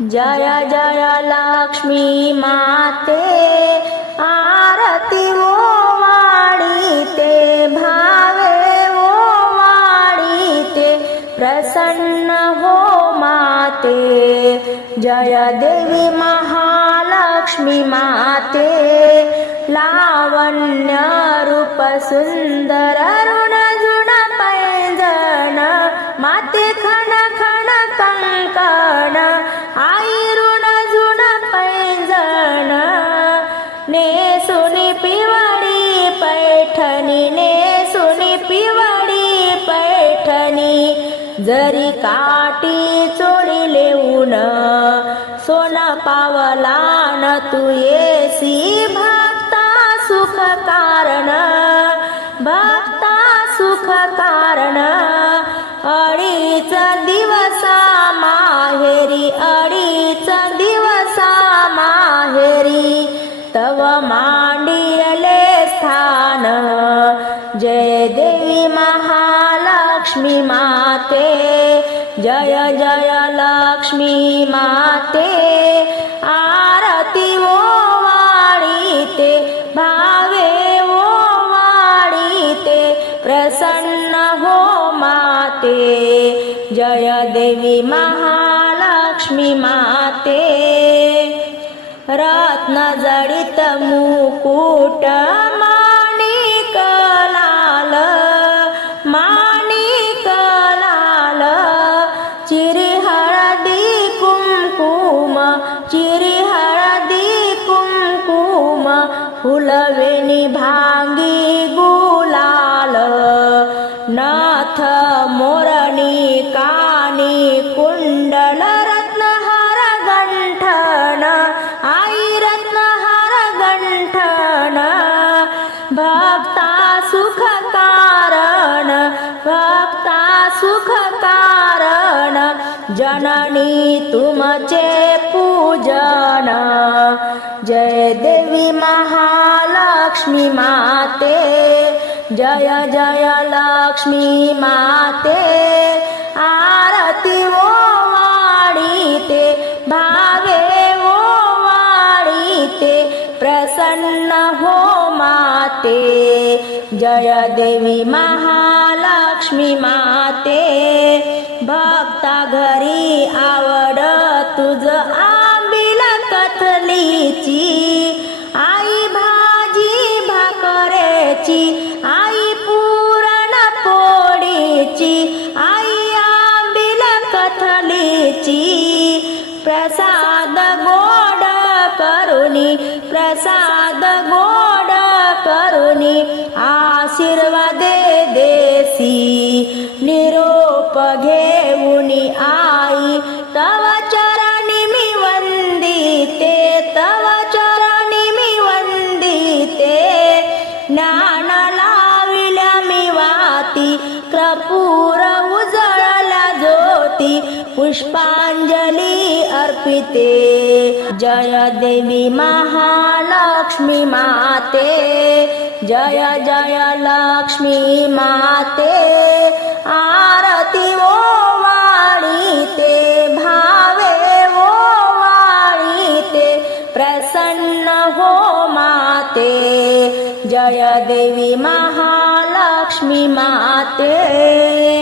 जय जय लक्ष्मी माते आरती वो वाढीते भावे वो वाढीते प्रसन्न हो माते। जय देवी महालक्ष्मी माते लावण्य रूप सुन्दर ऋण झुण पैंजन माते खण खण कंकण पैठणी नेसुनी पिवडी पैठणी जरी काटी चोरी लेऊन सोन पावला न तू येसी भक्ता सुख कारण जय लक्ष्मी माते आरती वो वाढीते भावे वो वाढीते प्रसन्न हो माते. जय देवी महालक्ष्मी माते. रत्न जडित मुकुट फुलवेणी भांगी गुलाल नाथ मोरणी कानी कुंडल रत्नहार गंठन आई रत्नहार गंठन भक्ता सुख कारण भक्ता सुख कारण जननी तुमचे पूजन। जय देवी महालक्ष्मी माते। जय जय लक्ष्मी माते। आरती वो वाढीते भावे वो वाढीते प्रसन्न हो माते। जय देवी महालक्ष्मी माते भाकरेची आई पुरण पोळीची आई आंबिल कथलीची. प्रसाद गोड करुणी प्रसाद गोड करुणी आशीर्वादे देसी. निरोप घेऊनी आ अर्पिते जय देवी महालक्ष्मी माते। जय जय लक्ष्मी माते। आरती वो वाढीते भावे वो वाढीते प्रसन्न हो माते। जय देवी महालक्ष्मी माते